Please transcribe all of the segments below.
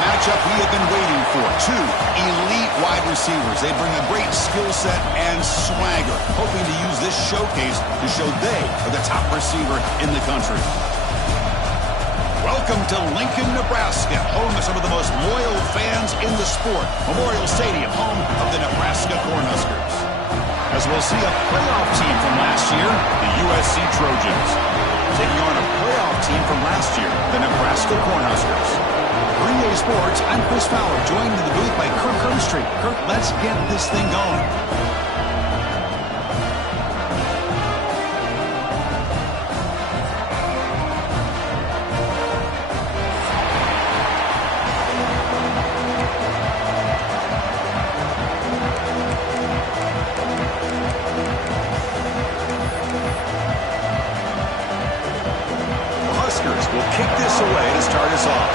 matchup we have been waiting for. Two elite wide receivers. They bring a great skill set and swagger, hoping to use this showcase to show they are the top receiver in the country. Welcome to Lincoln, Nebraska, home of some of the most loyal fans in the sport. Memorial Stadium, home of the Nebraska Cornhuskers. As we'll see a playoff team from last year, the USC Trojans. Taking on a playoff team from last year, the Nebraska Cornhuskers. For EA Sports, I'm Chris Fowler, joined in the booth by Kirk Herbstreit. Kirk, let's get this thing going. Will kick this away to start us off.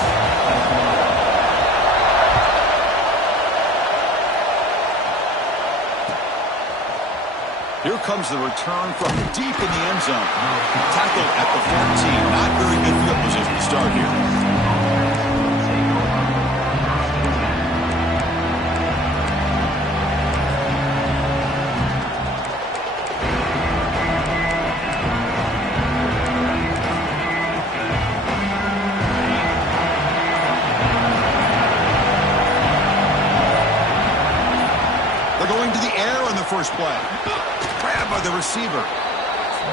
Here comes the return from deep in the end zone. Tackled at the 14. Not very good field position to start here. First play. Grabbed by the receiver.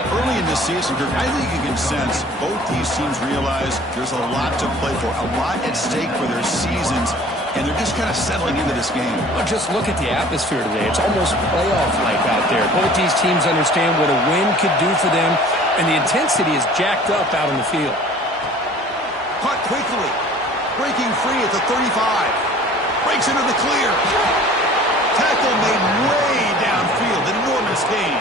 Early in the season, I think you can sense both these teams realize there's a lot to play for, a lot at stake for their seasons, and they're just kind of settling into this game. Well, just look at the atmosphere today. It's almost playoff-like out there. Both these teams understand what a win could do for them, and the intensity is jacked up out on the field. Caught quickly. Breaking free at the 35. Breaks into the clear. Tackle made way downfield. Enormous gain.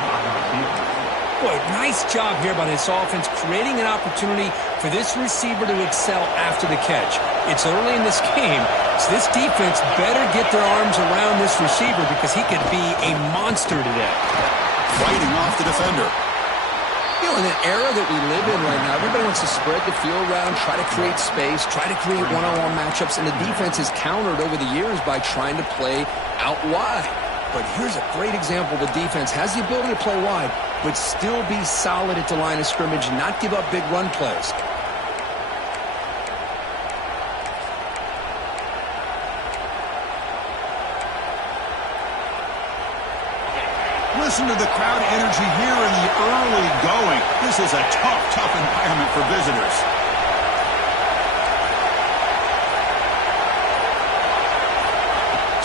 Boy, nice job here by this offense, creating an opportunity for this receiver to excel after the catch. It's early in this game, so this defense better get their arms around this receiver because he could be a monster today. Fighting off the defender. You know, in an era that we live in right now, everybody wants to spread the field around, try to create space, try to create one-on-one matchups, and the defense has countered over the years by trying to play out wide. But here's a great example. The defense has the ability to play wide, but still be solid at the line of scrimmage, not give up big run plays. Listen to the crowd energy here in the early going. This is a tough environment for visitors.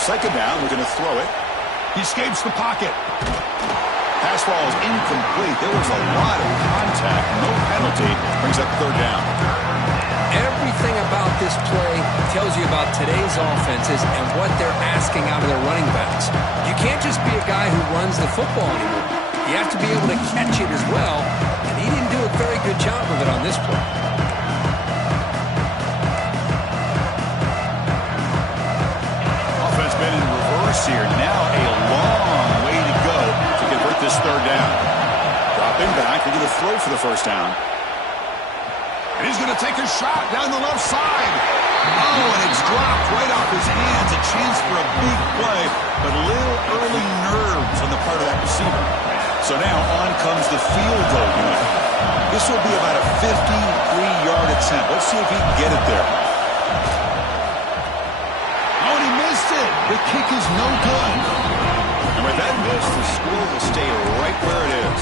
Second down, we're going to throw it. He escapes the pocket. Pass ball is incomplete. There was a lot of contact. No penalty. Brings up third down. Everything about this play tells you about today's offenses and what they're asking out of their running backs. You can't just be a guy who runs the football anymore. You have to be able to catch it as well, and he didn't do a very good job of it on this play. Offense been in reverse here. Now a long way to go to convert this third down. Dropping back, they're going to throw for the first down. And he's going to take a shot down the left side. Oh, and it's dropped right off his hands. A chance for a big play, but a little early nerves on the part of that receiver. So now on comes the field goal unit. This will be about a 53-yard attempt. Let's see if he can get it there. Oh, and he missed it. The kick is no good. And with that miss, the score will stay right where it is.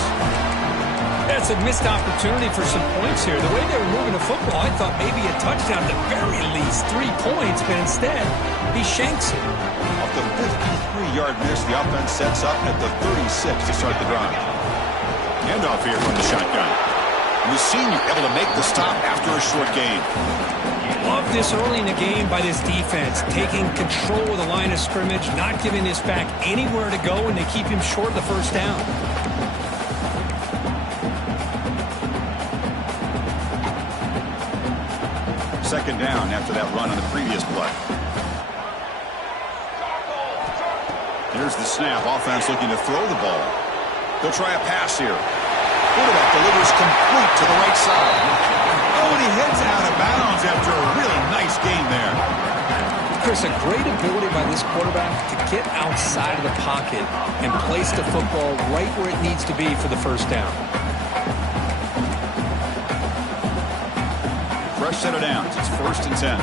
That's a missed opportunity for some points here. The way they were moving the football, I thought maybe a touchdown, at the very least 3 points, but instead, he shanks it. Off the 53-yard miss, the offense sets up at the 36 to start the drive. Handoff here from the shotgun. And the senior able to make the stop after a short gain. Love this early in the game by this defense, taking control of the line of scrimmage, not giving this back anywhere to go, and they keep him short of the first down. Second down after that run on the previous play. Here's the snap. Offense looking to throw the ball. They'll try a pass here. Quarterback delivers complete to the right side. Oh, and he heads out of bounds after a really nice game there. Chris, a great ability by this quarterback to get outside of the pocket and place the football right where it needs to be for the first down. Fresh set of downs. It's 1st and 10.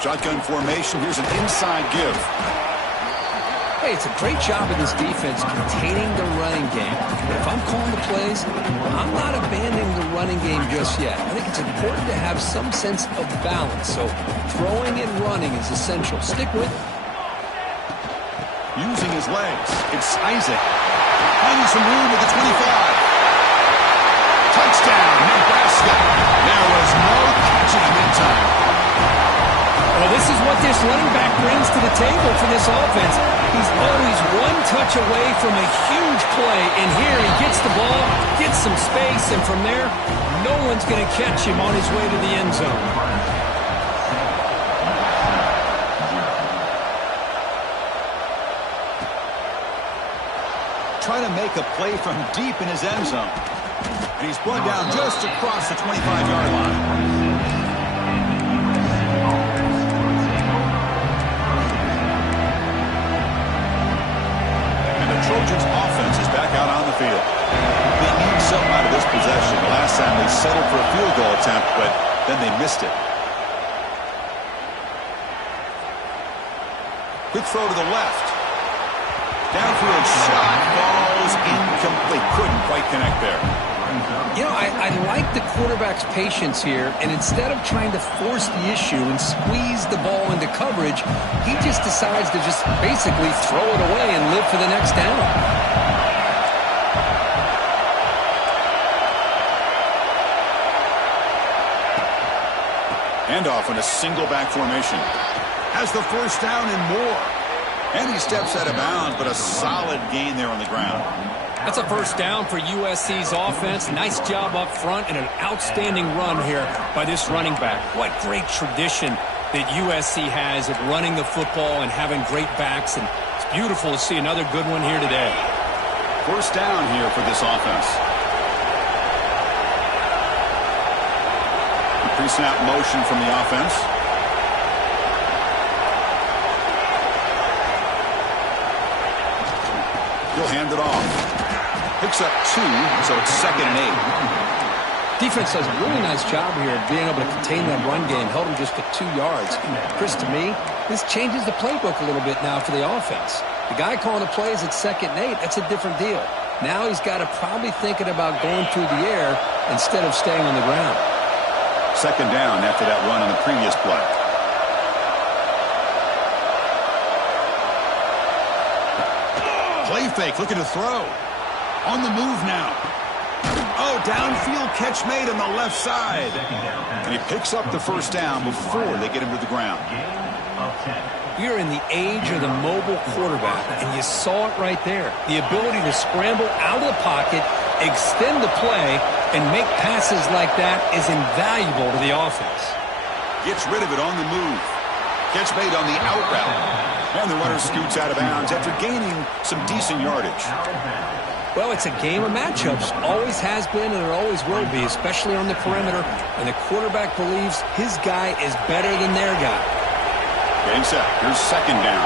Shotgun formation. Here's an inside give. Hey, it's a great job of this defense containing the running game. But if I'm calling the plays, I'm not abandoning the running game just yet. I think it's important to have some sense of balance. So throwing and running is essential. Stick with it. Using his legs. It's Isaac. Finding some room at the 25. Touchdown, Nebraska. There was no catching him in time. Well, this is what this running back brings to the table for this offense. He's always one touch away from a huge play, and here he gets the ball, gets some space, and from there, no one's going to catch him on his way to the end zone. Trying to make a play from deep in his end zone. And he's brought down just across the 25-yard line. Trojans offense is back out on the field. They need something out of this possession. The last time they settled for a field goal attempt, but then they missed it. Quick throw to the left. Downfield shot falls incomplete. Couldn't quite connect there. You know, I like the quarterback's patience here, and instead of trying to force the issue and squeeze the ball into coverage, he just decides to just basically throw it away and live for the next down. Handoff in a single back formation. Has the first down and more. And he steps out of bounds, but a solid gain there on the ground. That's a first down for USC's offense. Nice job up front and an outstanding run here by this running back. What great tradition that USC has of running the football and having great backs. And it's beautiful to see another good one here today. First down here for this offense. Pre-snap motion from the offense. He'll hand it off. Picks up 2, so it's 2nd and 8. Defense does a really nice job here of being able to contain that run game. Held him just to 2 yards. Chris, to me, this changes the playbook a little bit now for the offense. The guy calling the plays at 2nd and 8, that's a different deal. Now he's got to probably thinking about going through the air instead of staying on the ground. 2nd down after that run on the previous play. Play fake, looking to throw. On the move now. Oh, downfield catch made on the left side. And he picks up the first down before they get him to the ground. We're in the age of the mobile quarterback, and you saw it right there. The ability to scramble out of the pocket, extend the play, and make passes like that is invaluable to the offense. Gets rid of it on the move. Catch made on the out route. And the runner scoots out of bounds after gaining some decent yardage. Well, it's a game of matchups. Always has been and it always will be, especially on the perimeter. And the quarterback believes his guy is better than their guy. Getting set. Here's 2nd down.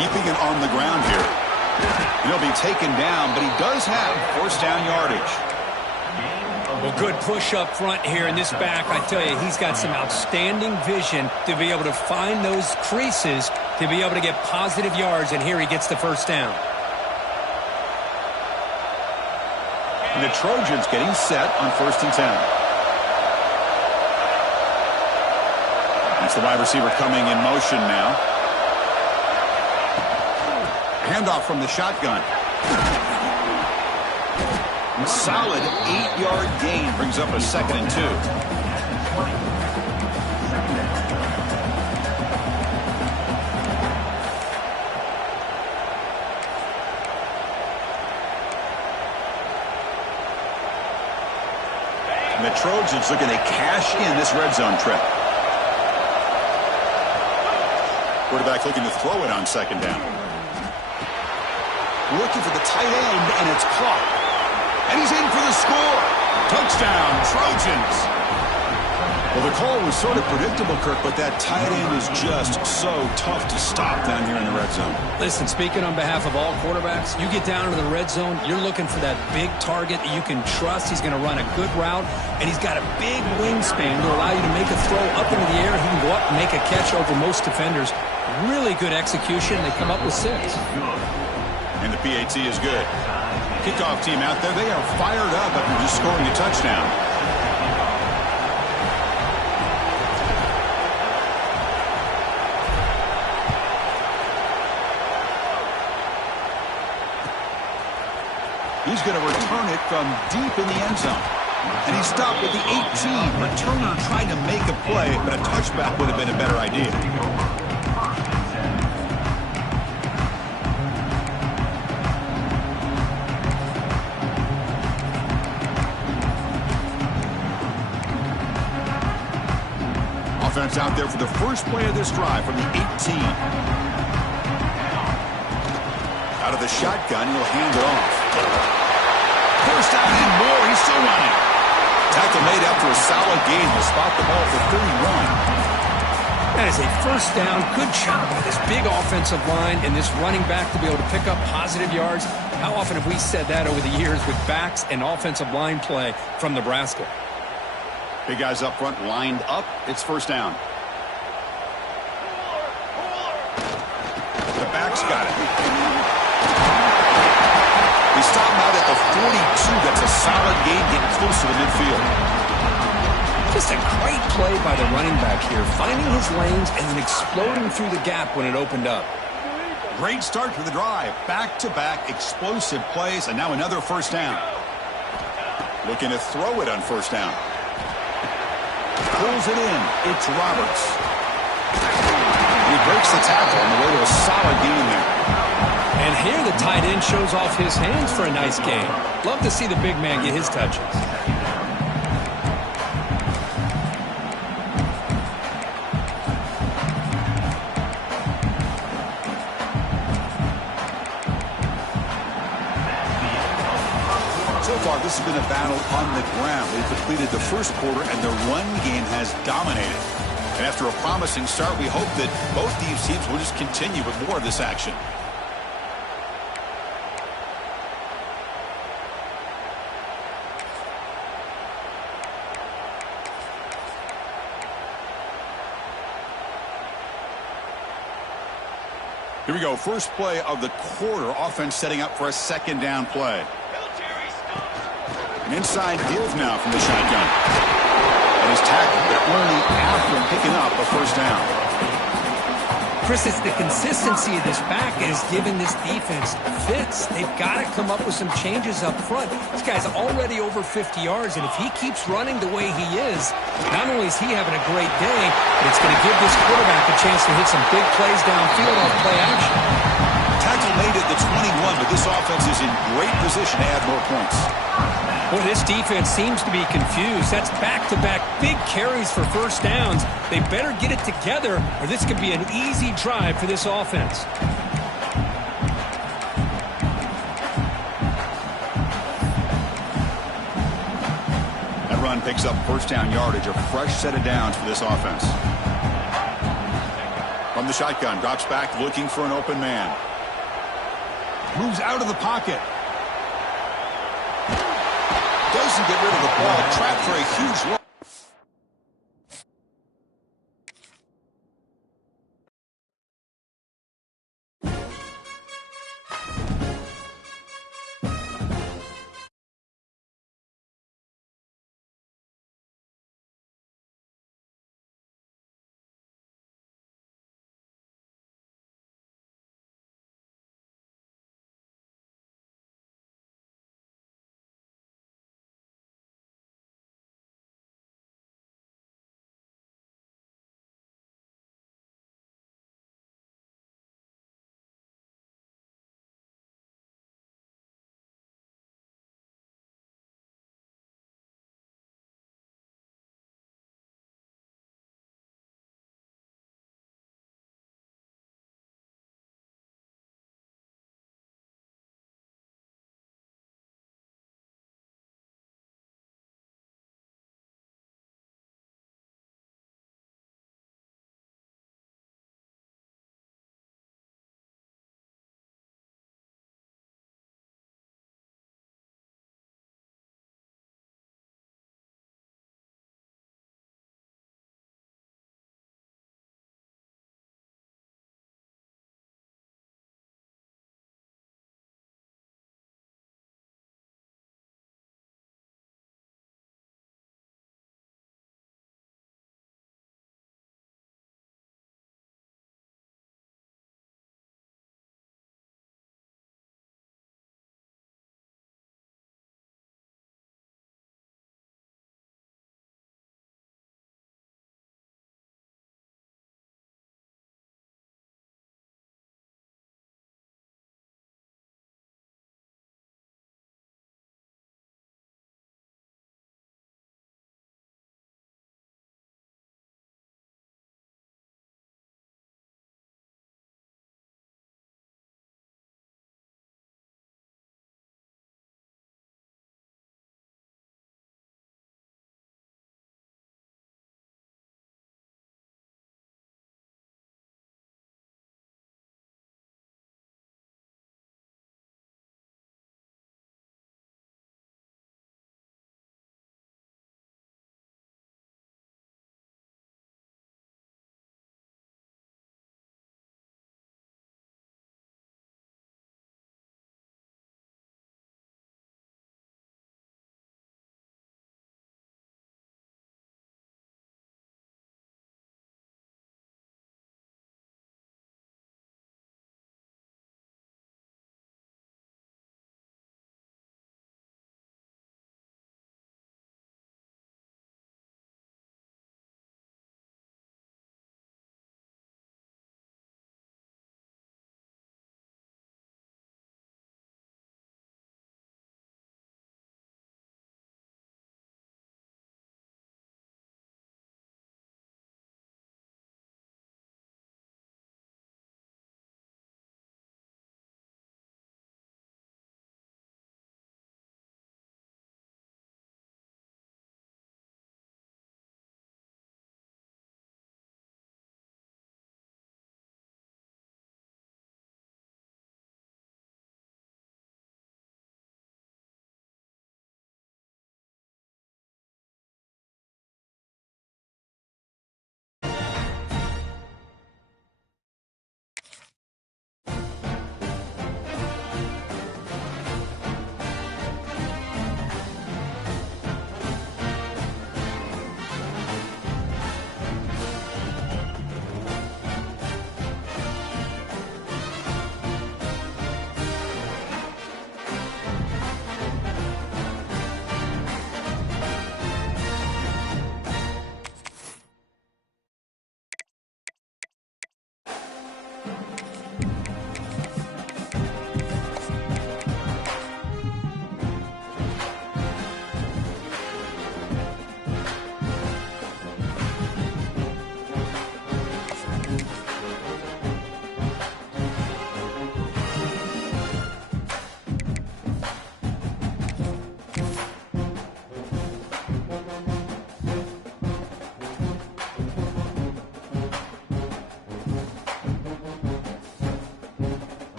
Keeping it on the ground here. He'll be taken down, but he does have first down yardage. Well, good push up front here in this back. I tell you, he's got some outstanding vision to be able to find those creases to be able to get positive yards, and here he gets the first down. And the Trojans getting set on 1st and 10. That's the wide receiver coming in motion now. Handoff from the shotgun. Solid 8-yard gain brings up a 2nd and 2. And the Trojans looking to cash in this red zone trip. Quarterback looking to throw it on second down. Looking for the tight end, and it's caught. And he's in for the score. Touchdown, Trojans. Well, the call was sort of predictable, Kirk, but that tight end is just so tough to stop down here in the red zone. Listen, speaking on behalf of all quarterbacks, you get down into the red zone, you're looking for that big target that you can trust. He's going to run a good route, and he's got a big wingspan to allow you to make a throw up into the air. He can go up and make a catch over most defenders. Really good execution. They come up with 6. And the PAT is good. Kickoff team out there, they are fired up after just scoring a touchdown. He's going to return it from deep in the end zone. And he stopped at the 18. Returner tried to make a play, but a touchback would have been a better idea. Offense out there for the first play of this drive from the 18. Out of the shotgun, he'll hand it off. First down and more. He's still running. Tackle made after a solid gain to spot the ball for 31. That is a first down. Good job by this big offensive line and this running back to be able to pick up positive yards. How often have we said that over the years with backs and offensive line play from Nebraska? Big guys up front lined up. It's first down. The back's got it. He stopped him out at the 42. That's a solid gain, getting close to the midfield. Just a great play by the running back here, finding his lanes and then exploding through the gap when it opened up. Great start to the drive. Back-to-back explosive plays, and now another first down. Looking to throw it on first down. Pulls it in. It's Roberts. He breaks the tackle on the way to a solid gain there. And here the tight end shows off his hands for a nice game. Love to see the big man get his touches. So far, this has been a battle on the ground. They've completed the first quarter, and the run game has dominated. And after a promising start, we hope that both these teams will just continue with more of this action. Here we go. First play of the quarter. Offense setting up for a second down play. An inside give now from the shotgun. And his tackle, but only after picking up a first down. Chris, it's the consistency of this back that is giving this defense fits. They've got to come up with some changes up front. This guy's already over 50 yards, and if he keeps running the way he is, not only is he having a great day, but it's going to give this quarterback a chance to hit some big plays downfield off play action. Tackle made at the 21, but this offense is in great position to add more points. Well, this defense seems to be confused. That's back-to-back big carries for first downs. They better get it together, or this could be an easy drive for this offense. That run picks up first down yardage, a fresh set of downs for this offense. From the shotgun, drops back looking for an open man. Moves out of the pocket. Doesn't get rid of the ball. Trapped for a huge loss.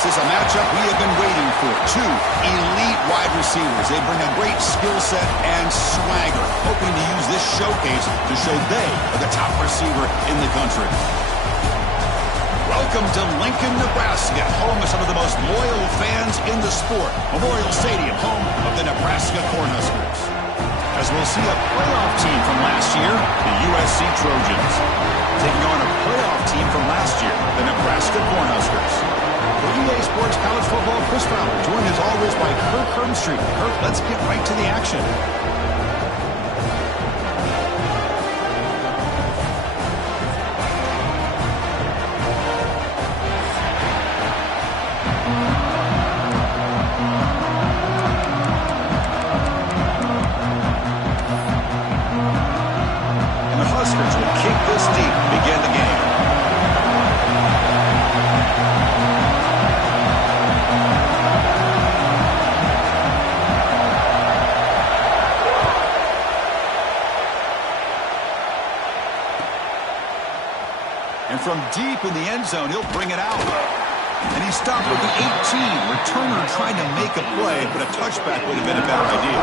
This is a matchup we have been waiting for. Two elite wide receivers. They bring a great skill set and swagger, hoping to use this showcase to show they are the top receiver in the country. Welcome to Lincoln, Nebraska, home of some of the most loyal fans in the sport. Memorial Stadium, home of the Nebraska Cornhuskers. As we'll see a playoff team from last year, the USC Trojans, taking on a playoff team from last year, the Nebraska Cornhuskers. For EA Sports College Football, Chris Fowler, joined as always by Kirk Herbstreit. Kirk, let's get right to the action. From deep in the end zone, he'll bring it out. And he stopped with the 18. Returner trying to make a play, but a touchback would have been a better idea.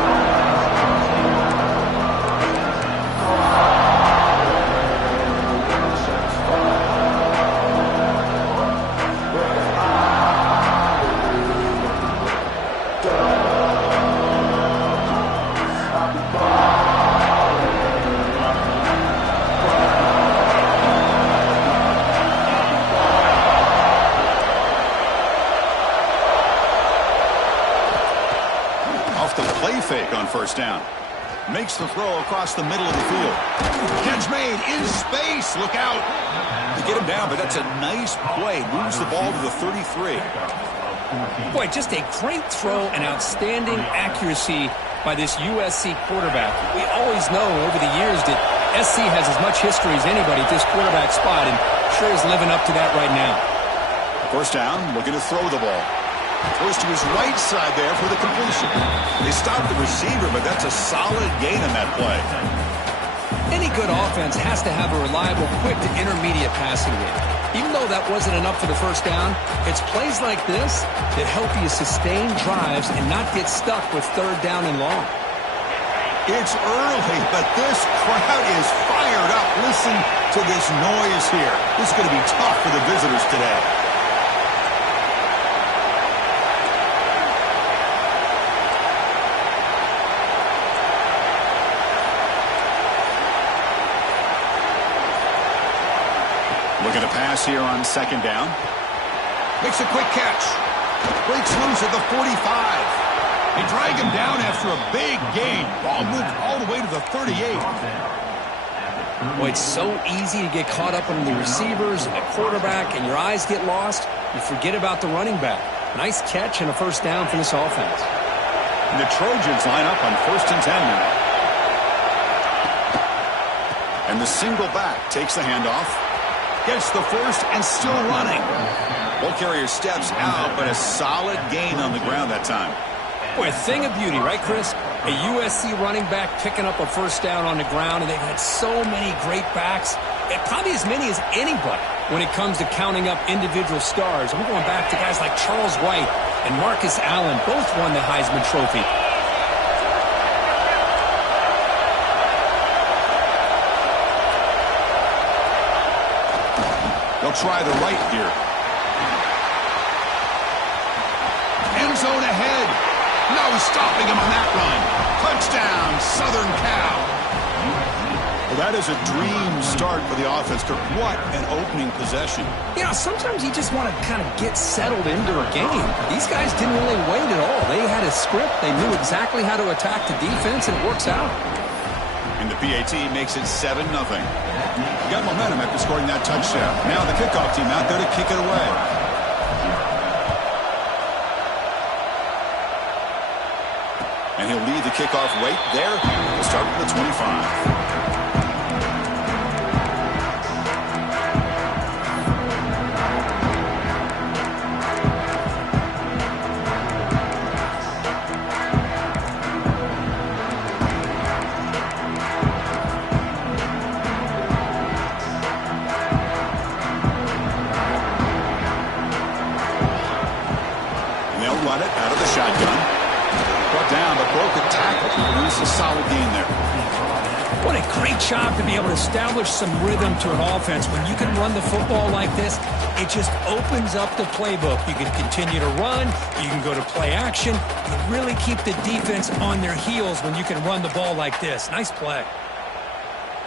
Fake on first down. Makes the throw across the middle of the field. Catch made in space. Look out. They get him down, but that's a nice play. Moves the ball to the 33. Boy, just a great throw and outstanding accuracy by this USC quarterback. We always know over the years that SC has as much history as anybody at this quarterback spot, and sure is living up to that right now. First down, looking to throw the ball. Throws to his right side there for the completion. They stopped the receiver, but that's a solid gain on that play. Any good offense has to have a reliable, quick to intermediate passing game. Even though that wasn't enough for the first down, it's plays like this that help you sustain drives and not get stuck with third down and long. It's early, but this crowd is fired up. Listen to this noise here. This is going to be tough for the visitors today. Looking to pass here on second down. Makes a quick catch. Breaks loose at the 45. They drag him down after a big gain. Ball moved all the way to the 38. Boy, it's so easy to get caught up on the receivers and the quarterback, and your eyes get lost. You forget about the running back. Nice catch and a first down for this offense. And the Trojans line up on 1st and 10 now. And the single back takes the handoff. Gets the first and still running. Ball carrier steps out, but a solid gain on the ground that time. Boy, a thing of beauty, right, Chris? A USC running back picking up a first down on the ground, and they've had so many great backs, and probably as many as anybody when it comes to counting up individual stars. I'm going back to guys like Charles White and Marcus Allen. Both won the Heisman Trophy. They'll try the right here. End zone ahead. No stopping him on that run. Touchdown, Southern Cal. Well, that is a dream start for the offense. What an opening possession. You know, sometimes you just want to kind of get settled into a game. These guys didn't really wait at all. They had a script. They knew exactly how to attack the defense, and it works out. And the PAT makes it 7-0. Got momentum after scoring that touchdown. Now the kickoff team out there to kick it away. And he'll lead the kickoff right there. We'll start with the 25. a solid gain there. What a great job to be able to establish some rhythm to an offense. When you can run the football like this, it just opens up the playbook. You can continue to run. You can go to play action. You really keep the defense on their heels when you can run the ball like this. Nice play.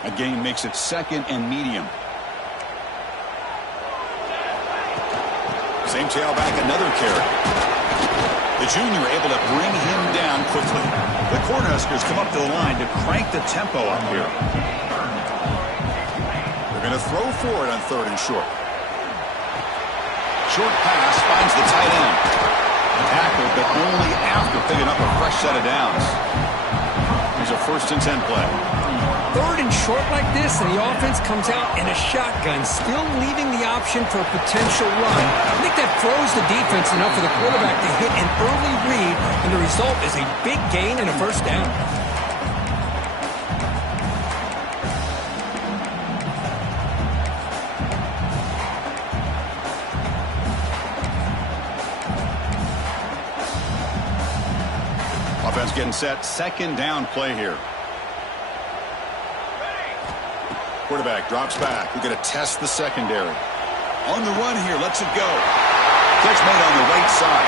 A gain makes it 2nd and medium. Same tailback, another carry. The junior able to bring him down quickly. The Cornhuskers come up to the line to crank the tempo up here. They're going to throw for it on 3rd and short. Short pass finds the tight end. Tackled, but only after picking up a fresh set of downs. Here's a 1st and 10 play. 3rd and short like this, and the offense comes out in a shotgun, still leaving the option for a potential run. I think that throws the defense enough for the quarterback to hit an early read, and the result is a big gain and a 1st down. Offense getting set. 2nd down play here. Quarterback drops back. We're going to test the secondary. On the run here. Lets it go. Catch made on the right side.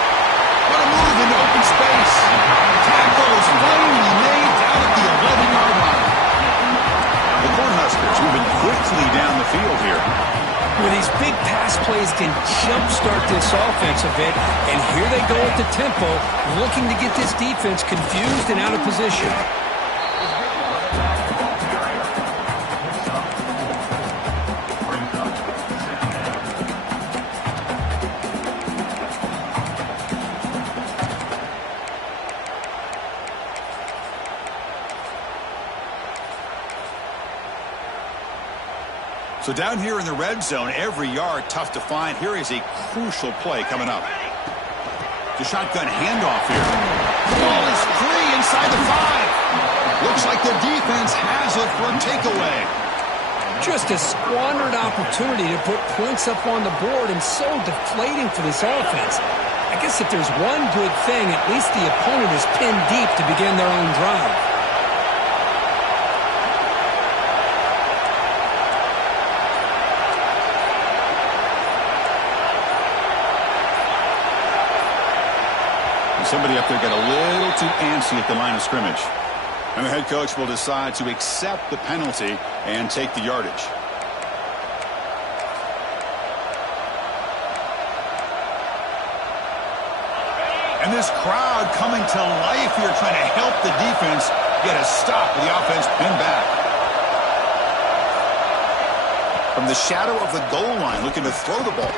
What a move into open space. Tackle is finally made down at the 11-yard line. The Cornhuskers moving quickly down the field here. Where these big pass plays can jumpstart this offense a bit, and here they go at the tempo, looking to get this defense confused and out of position. So down here in the red zone, every yard tough to find. Here is a crucial play coming up. The shotgun handoff here. The ball is free inside the 5. Looks like the defense has it for a takeaway. Just a squandered opportunity to put points up on the board, and so deflating for this offense. I guess if there's one good thing, at least the opponent is pinned deep to begin their own drive. Somebody up there got a little too antsy at the line of scrimmage. And the head coach will decide to accept the penalty and take the yardage. And this crowd coming to life here trying to help the defense get a stop with the offense pinned back. From the shadow of the goal line looking to throw the ball.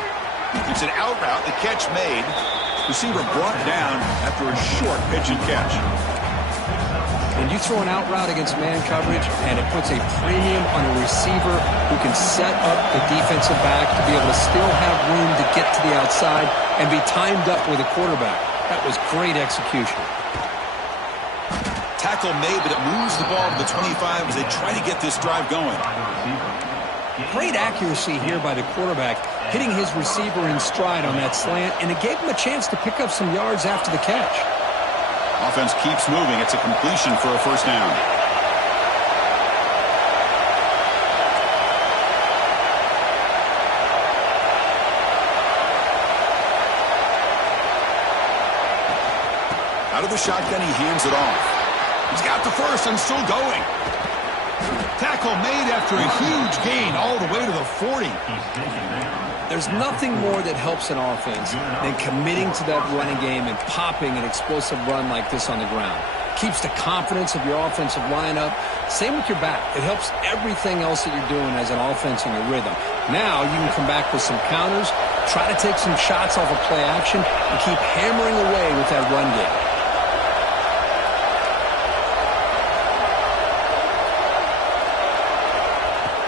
It's an out route, the catch made. Receiver brought down after a short pitch and catch. And you throw an out route against man coverage, and it puts a premium on a receiver who can set up the defensive back to be able to still have room to get to the outside and be timed up with a quarterback. That was great execution. Tackle made, but it moves the ball to the 25 as they try to get this drive going. Great accuracy here by the quarterback, hitting his receiver in stride on that slant, and it gave him a chance to pick up some yards after the catch. Offense keeps moving. It's a completion for a 1st down. Out of the shotgun, he hands it off. He's got the 1st and still going. Tackle made after a huge gain all the way to the 40. There's nothing more that helps an offense than committing to that running game and popping an explosive run like this on the ground. Keeps the confidence of your offensive lineup. Same with your back. It helps everything else that you're doing as an offense in your rhythm. Now you can come back with some counters, try to take some shots off of play action, and keep hammering away with that run game.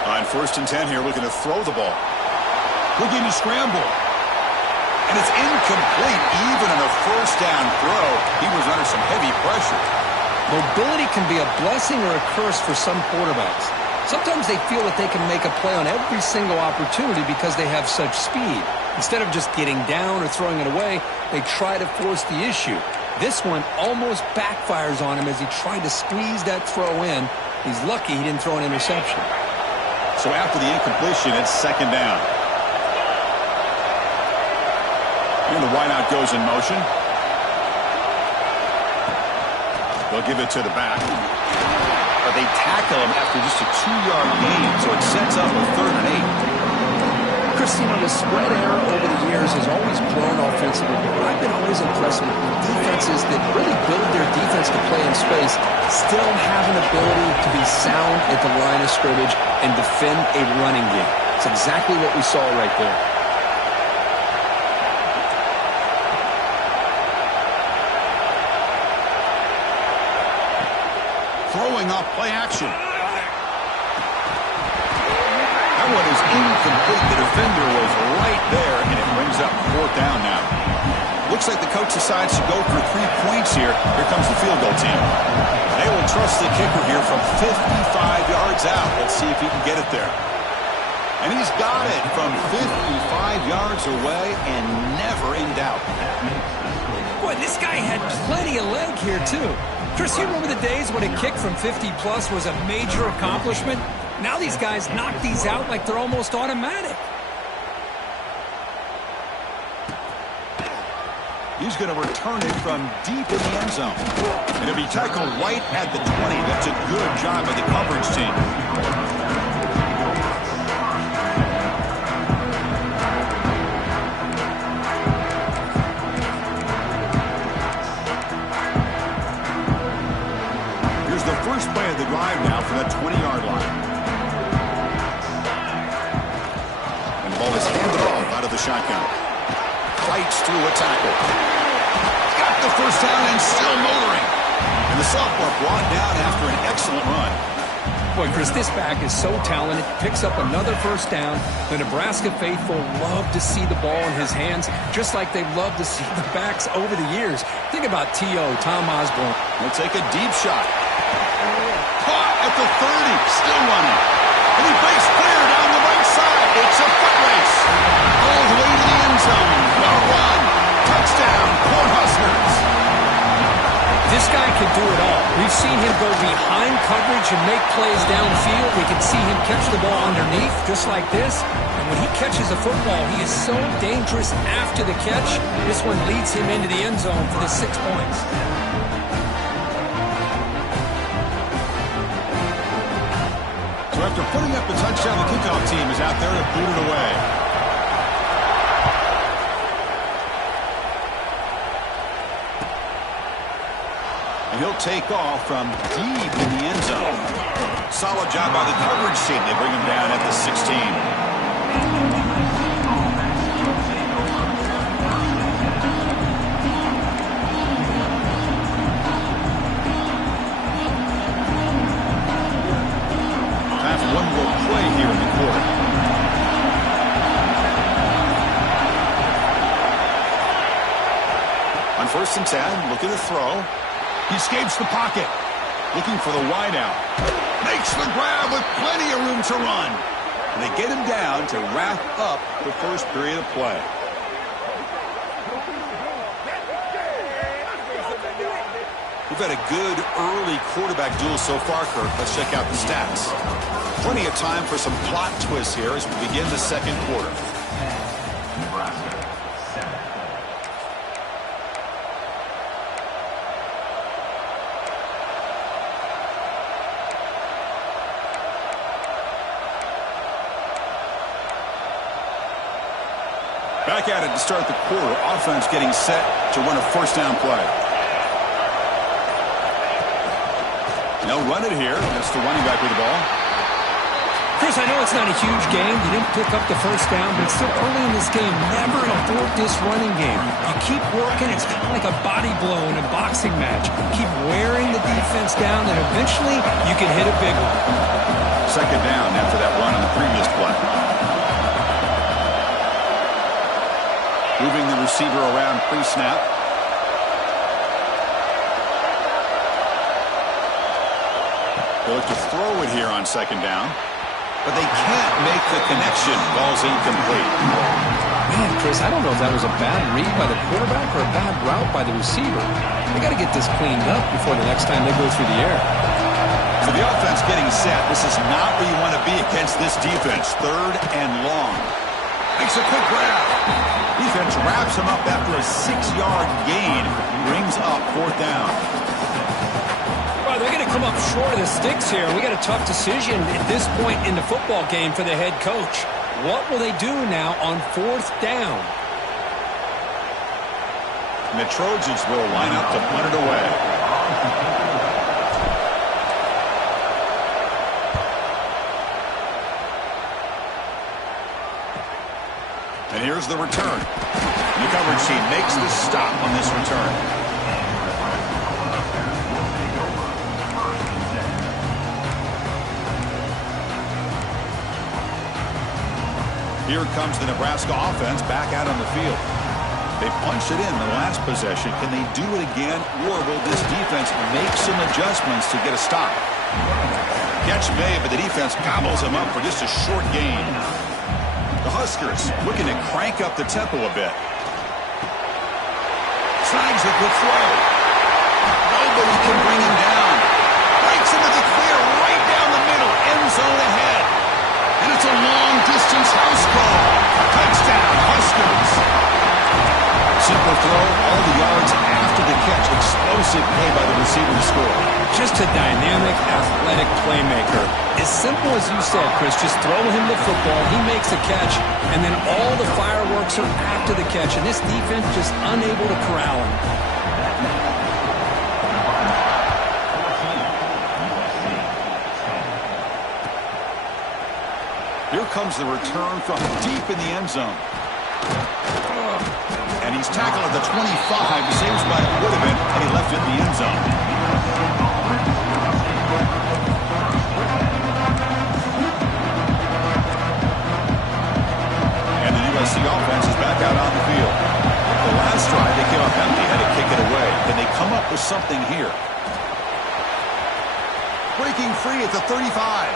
On 1st and 10 here, looking to throw the ball. Looking to scramble. And it's incomplete. Even on a 1st down throw, he was under some heavy pressure. Mobility can be a blessing or a curse for some quarterbacks. Sometimes they feel that they can make a play on every single opportunity because they have such speed. Instead of just getting down or throwing it away, they try to force the issue. This one almost backfires on him as he tried to squeeze that throw in. He's lucky he didn't throw an interception. So after the incompletion, it's second down. And the wideout goes in motion. They'll give it to the back. But they tackle him after just a 2-yard gain, so it sets up a 3rd and 8. Chris, the spread era over the years has always grown offensively, but I've been always impressed with defenses that really build their defense to play in space, still have an ability to be sound at the line of scrimmage and defend a running game. It's exactly what we saw right there. Throwing off play action. That one is incomplete. The defender was right there, and it brings up 4th down now. Looks like the coach decides to go for 3 points here. Here comes the field goal team. They will trust the kicker here from 55 yards out. Let's see if he can get it there. And he's got it from 55 yards away and never in doubt. Boy, this guy had plenty of leg here, too. Chris, you remember the days when a kick from 50-plus was a major accomplishment? Now these guys knock these out like they're almost automatic. He's going to return it from deep in the end zone. And it'll be tackled right at the 20. That's a good job by the coverage team. Here's the first play of the drive now from that 20-yard line. And the ball is handed off out of the shotgun. Fights through a tackle. Got the first down and still motoring. And the sophomore brought down after an excellent run. Boy, Chris, this back is so talented. Picks up another first down. The Nebraska faithful love to see the ball in his hands, just like they've loved to see the backs over the years. Think about T.O., Tom Osborne. He'll take a deep shot. Caught at the 30. Still running. And he breaks clear down the right side. It's a foot race. All the way to the end zone. Well run. Touchdown, Cornhuskers. This guy can do it all. We've seen him go behind coverage and make plays downfield. We can see him catch the ball underneath, just like this. And when he catches a football, he is so dangerous after the catch. This one leads him into the end zone for the 6 points. So after putting up a touchdown, the kickoff team is out there to boot it away. And he'll take off from deep in the end zone. Solid job by the coverage team. They bring him down at the 16. One more play here in the quarter. On 1st and 10, look at the throw. He escapes the pocket. Looking for the wideout. Makes the grab with plenty of room to run. And they get him down to wrap up the first period of play. We've had a good early quarterback duel so far, Kirk. Let's check out the stats. Plenty of time for some plot twists here as we begin the second quarter. Back at it to start the quarter. Offense getting set to run a first down play. They'll run it here. That's the running back with the ball. Chris, I know it's not a huge game. You didn't pick up the first down, but it's still early in this game. Never abort this running game. You keep working. It's kind of like a body blow in a boxing match. Keep wearing the defense down, and eventually you can hit a big one. Second down after that run on the previous play. Moving the receiver around pre-snap. They look to throw it here on second down. But they can't make the connection. Ball's incomplete. Man, Chris, I don't know if that was a bad read by the quarterback or a bad route by the receiver. They got to get this cleaned up before the next time they go through the air. So the offense getting set. This is not where you want to be against this defense. 3rd and long. Makes a quick grab. Defense wraps him up after a 6-yard gain. Brings up 4th down. Well, they're going to come up short of the sticks here. We got a tough decision at this point in the football game for the head coach. What will they do now on 4th down? And the Trojans will line up to punt it away. And here's the return. The coverage team makes the stop on this return. Here comes the Nebraska offense back out on the field. They punched it in the last possession. Can they do it again, or will this defense make some adjustments to get a stop? Catch made, but the defense gobbles him up for just a short gain. The Huskers looking to crank up the tempo a bit. Snags it with throw. Nobody can bring him down. Breaks into the clear right down the middle. End zone ahead. And it's a long-distance house call. Touchdown, Huskers. Simple throw, all the yards after the catch. Explosive play by the receiver to score. Just a dynamic, athletic playmaker. As simple as you said, Chris, just throw him the football, he makes a catch, and then all the fireworks are after the catch, and this defense just unable to corral him. Here comes the return from deep in the end zone. And he's tackled at the 25, the same spot it would have been, and he left it in the end zone. And the USC offense is back out on the field. The last drive, they came up empty, had to kick it away. Can they come up with something here? Breaking free at the 35.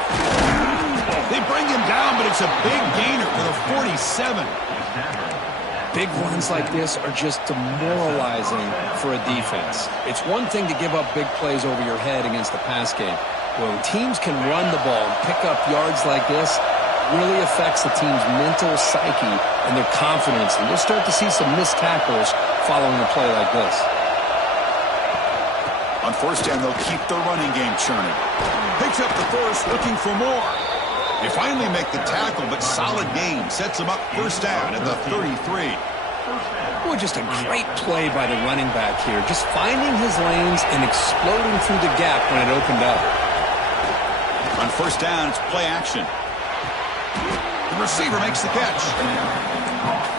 They bring him down, but it's a big gainer for the 47. Big runs like this are just demoralizing for a defense. It's one thing to give up big plays over your head against the pass game. When teams can run the ball and pick up yards like this, it really affects the team's mental psyche and their confidence. And you'll start to see some missed tackles following a play like this. On 1st down, they'll keep their running game churning. Picks up the first, looking for more. They finally make the tackle, but solid gain sets them up 1st down at the 33. Boy, just a great play by the running back here. Just finding his lanes and exploding through the gap when it opened up. On 1st down, it's play action. The receiver makes the catch.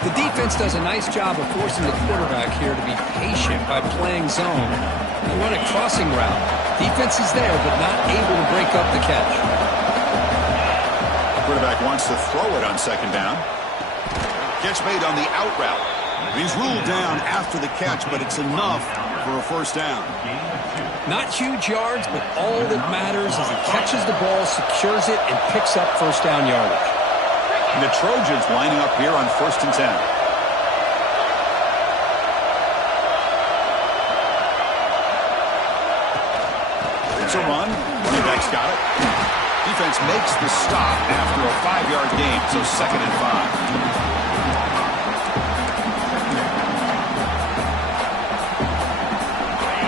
The defense does a nice job of forcing the quarterback here to be patient by playing zone. They run a crossing route. Defense is there, but not able to break up the catch. Quarterback wants to throw it on 2nd down. Catch made on the out route. He's ruled down after the catch, but it's enough for a 1st down. Not huge yards, but all that matters is he catches the ball, secures it, and picks up 1st down yardage. And the Trojans lining up here on 1st and 10. It's a run. Running back's got it. Defense makes the stop after a 5-yard gain, so 2nd and 5.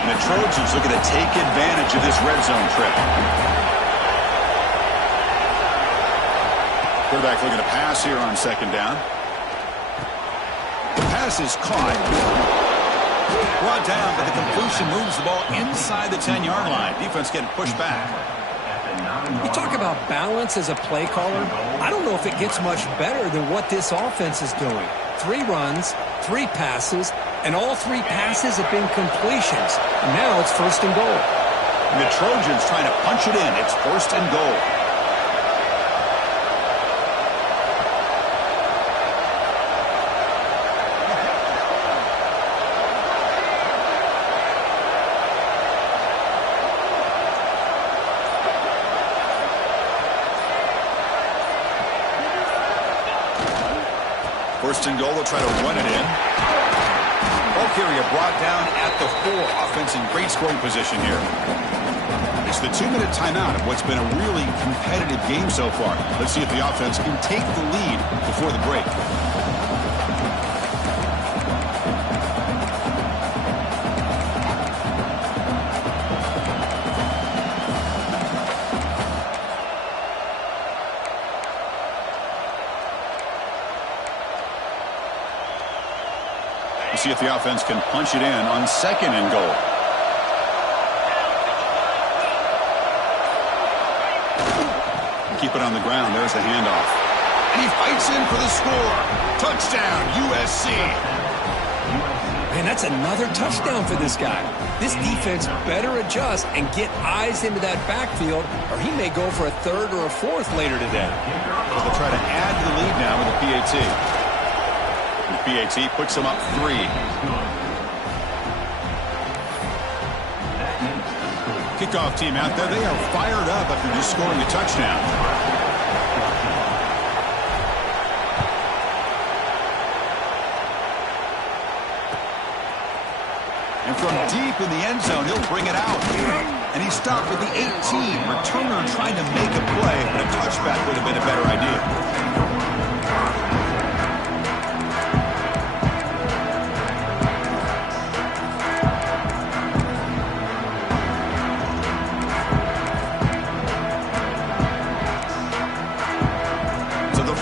And the Trojans looking to take advantage of this red zone trip. Quarterback looking to pass here on 2nd down. The pass is caught. Brought down, but the completion moves the ball inside the 10-yard line. Defense getting pushed back. You talk about balance as a play caller. I don't know if it gets much better than what this offense is doing. 3 runs, 3 passes, and all 3 passes have been completions. And now it's 1st and goal. And the Trojans trying to punch it in. It's 1st and goal. First and goal, they'll try to run it in. Ball carrier brought down at the 4. Offense in great scoring position here. It's the 2-minute timeout of what's been a really competitive game so far. Let's see if the offense can take the lead before the break. See if the offense can punch it in on second and goal. Keep it on the ground. There's the handoff. And he fights in for the score. Touchdown, USC. Man, that's another touchdown for this guy. This defense better adjust and get eyes into that backfield, or he may go for a third or a fourth later today. So they'll try to add to the lead now with a PAT. PAT puts them up 3. Kickoff team out there. They are fired up after just scoring a touchdown. And from deep in the end zone, he'll bring it out. And he stopped at the 18. Returner trying to make a play, but a touchback would have been a better idea.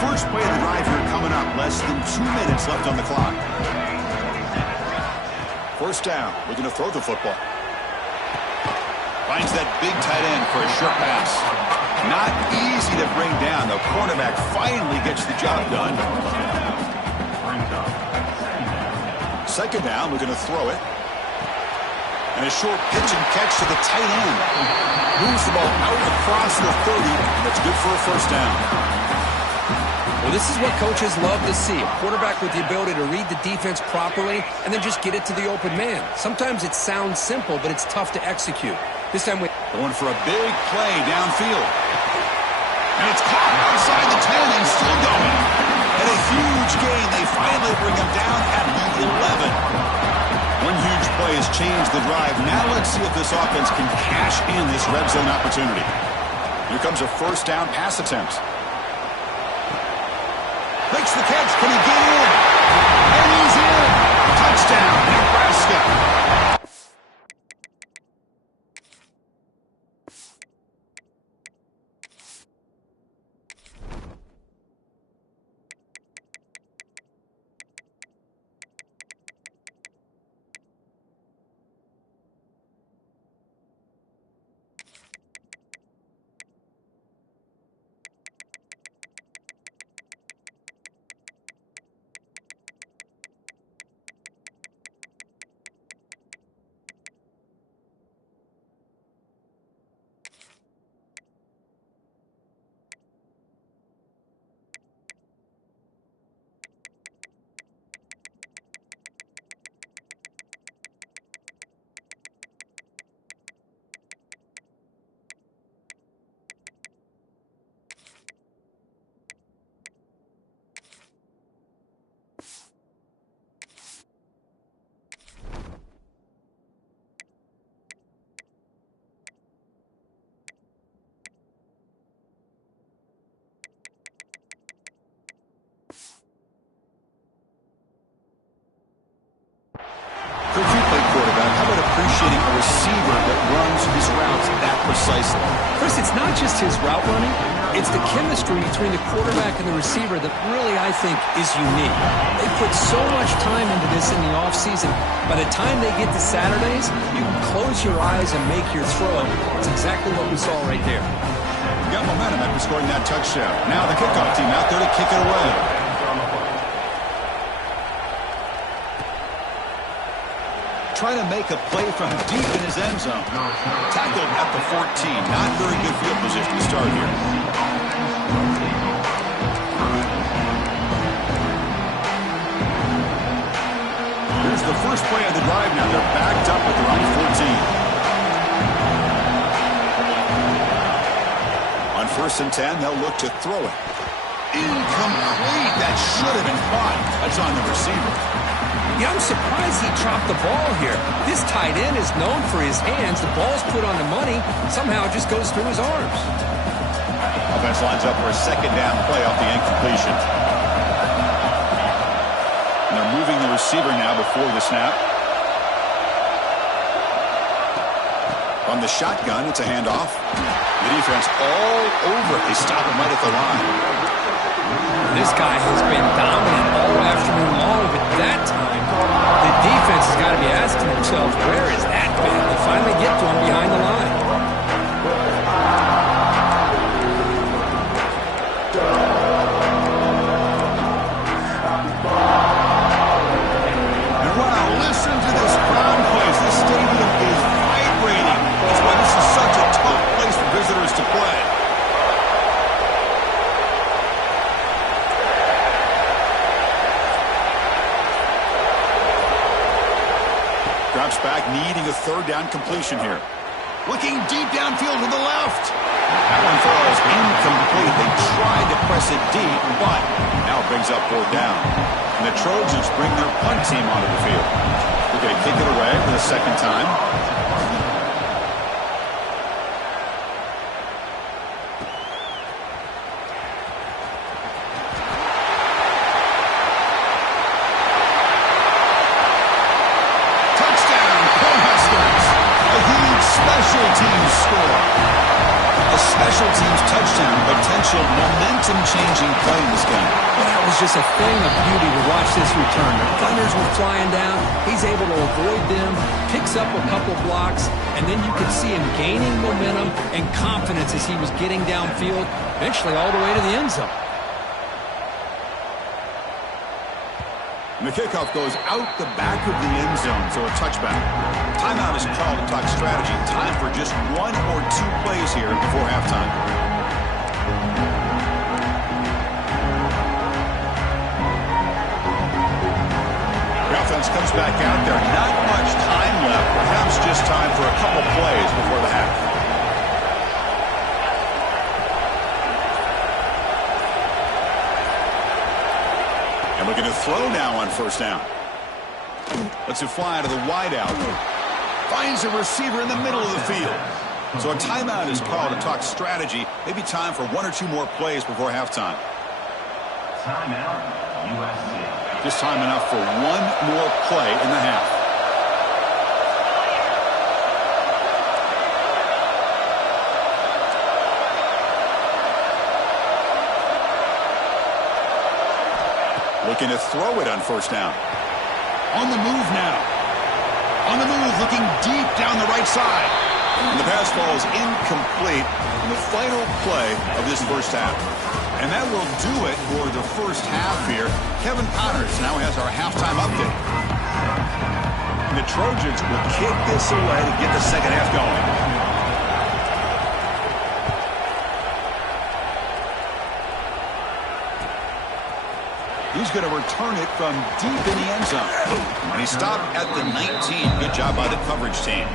First play of the drive here coming up. Less than 2 minutes left on the clock. First down. We're going to throw the football. Finds that big tight end for a short pass. Not easy to bring down. The cornerback finally gets the job done. Second down. We're going to throw it. And a short pitch and catch to the tight end. Moves the ball out across the 30. That's good for a first down. Well, this is what coaches love to see. A quarterback with the ability to read the defense properly and then just get it to the open man. Sometimes it sounds simple, but it's tough to execute. This time we're going for a big play downfield. And it's caught outside the 10 and still going. And a huge gain. They finally bring him down at the 11. One huge play has changed the drive. Now let's see if this offense can cash in this red zone opportunity. Here comes a first down pass attempt. Makes the catch. Can he get in? And he's in. Touchdown, Nebraska. Coach, you play quarterback. How about appreciating a receiver that runs his routes that precisely? Chris, it's not just his route running. It's the chemistry between the quarterback and the receiver that really, I think, is unique. They put so much time into this in the offseason. By the time they get to Saturdays, you can close your eyes and make your throw. It's exactly what we saw right there. Got momentum after scoring that touchdown. Now the kickoff team out there to kick it away. Trying to make a play from deep in his end zone. Tackled at the 14. Not very good field position to start here. Here's the first play of the drive now. They're backed up at their own 14. On 1st and 10, they'll look to throw it. incomplete. That should have been caught. That's on the receiver. Yeah, I'm surprised he dropped the ball here. This tight end is known for his hands. The ball's put on the money. Somehow it just goes through his arms. Offense lines up for a second down play off the incompletion. And they're moving the receiver now before the snap. On the shotgun, it's a handoff. The defense all over it. They stop him right at the line. This guy has been dominant all afternoon long, but that time, the defense has got to be asking themselves, where is that been? They finally get to him behind the line. And wow, listen to this crowd noise. This stadium is vibrating. That's why this is such a tough place for visitors to play. Drops back, needing a third down completion here. Looking deep downfield to the left. That one falls incomplete. They tried to press it deep, but now it brings up fourth down. And the Trojans bring their punt team onto the field. They're going to kick it away for the second time. Special teams score. A special teams touchdown, potential momentum-changing play in this game. Well, that was just a thing of beauty to watch this return. The Gunners were flying down. He's able to avoid them, picks up a couple blocks, and then you could see him gaining momentum and confidence as he was getting downfield, eventually all the way to the end zone. And the kickoff goes out the back of the end zone, so a touchback. Timeout is called to talk strategy. Time for just one or two plays here before halftime. The offense comes back out there. Not much time left. Perhaps just time for a couple plays before the half. And looking to throw now on first down. Lets it fly to the wideout. Finds a receiver in the middle of the field. So a timeout is called to talk strategy. Maybe time for one or two more plays before halftime. Timeout, USC. Just time enough for one more play in the half. Looking to throw it on first down. On the move now. On the move, looking deep down the right side. And the pass falls incomplete in the final play of this first half. And that will do it for the first half here. Kevin Potters now has our halftime update. And the Trojans will kick this away to get the second half going. He's going to return it from deep in the end zone. And he stopped at the 19. Good job by the coverage team.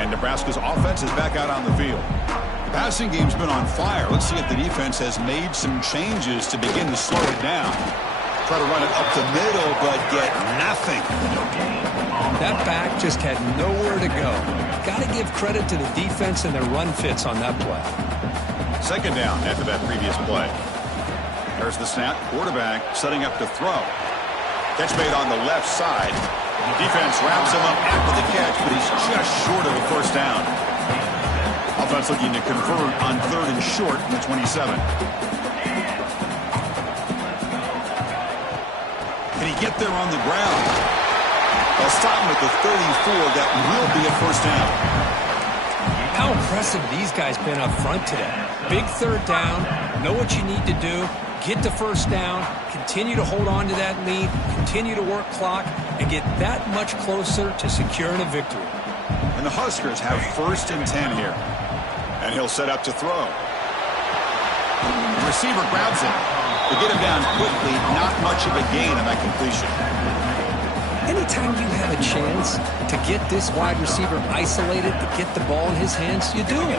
And Nebraska's offense is back out on the field. The passing game's been on fire. Let's see if the defense has made some changes to begin to slow it down. Try to run it up the middle, but get nothing. That back just had nowhere to go. Got to give credit to the defense and their run fits on that play. Second down after that previous play. There's the snap. Quarterback setting up to throw. Catch made on the left side. Defense wraps him up after the catch, but he's just short of a first down. Offense looking to convert on third and short in the 27. Can he get there on the ground? They'll stop him at the 34. That will be a first down. How impressive these guys been up front today. Big third down. Know what you need to do. Get the first down. Continue to hold on to that lead. Continue to work clock. And get that much closer to securing a victory. And the Huskers have first and 10 here. And he'll set up to throw. The receiver grabs it. To get him down quickly, not much of a gain on that completion. Anytime you have a chance to get this wide receiver isolated, to get the ball in his hands, you do it.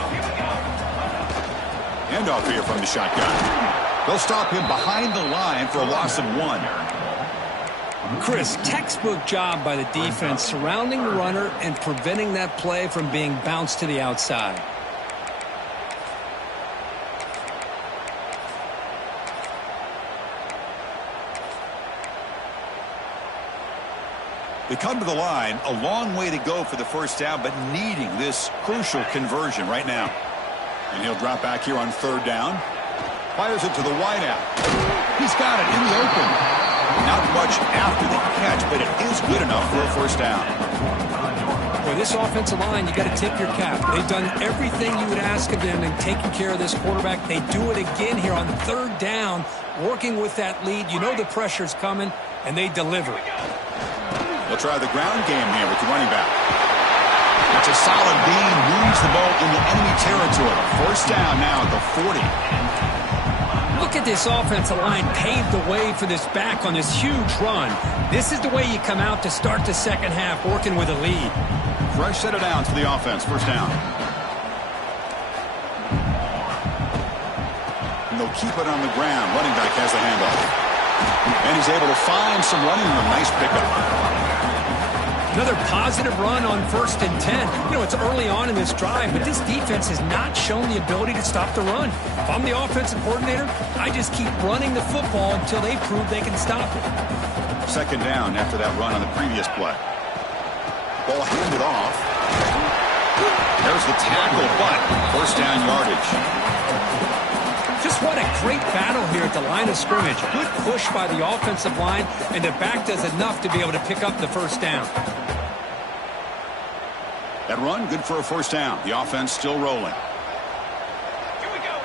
Handoff here from the shotgun. They'll stop him behind the line for a loss of 1. Chris, textbook job by the defense surrounding the runner and preventing that play from being bounced to the outside. They come to the line, a long way to go for the first down, but needing this crucial conversion right now. And he'll drop back here on 3rd down. Fires it to the wideout. He's got it in the open. Not much after the catch, but it is good enough for a first down. Boy, this offensive line, you got to tip your cap. They've done everything you would ask of them in taking care of this quarterback. They do it again here on 3rd down, working with that lead. You know the pressure's coming, and they deliver. They'll try the ground game here with the running back. That's a solid gain. Moves the ball into enemy territory. First down now at the 40. Look at this offensive line paved the way for this back on this huge run. This is the way you come out to start the second half, working with a lead. Fresh set of downs for the offense. First down. And they'll keep it on the ground. Running back has the handoff. And he's able to find some running room. Nice pickup. Another positive run on 1st and 10. You know, it's early on in this drive, but this defense has not shown the ability to stop the run. If I'm the offensive coordinator, I just keep running the football until they prove they can stop it. 2nd down after that run on the previous play. Ball handed off. There's the tackle, but first down yardage. Just what a great battle here at the line of scrimmage. Good push by the offensive line, and the back does enough to be able to pick up the first down. That run, good for a first down. The offense still rolling. Here we go.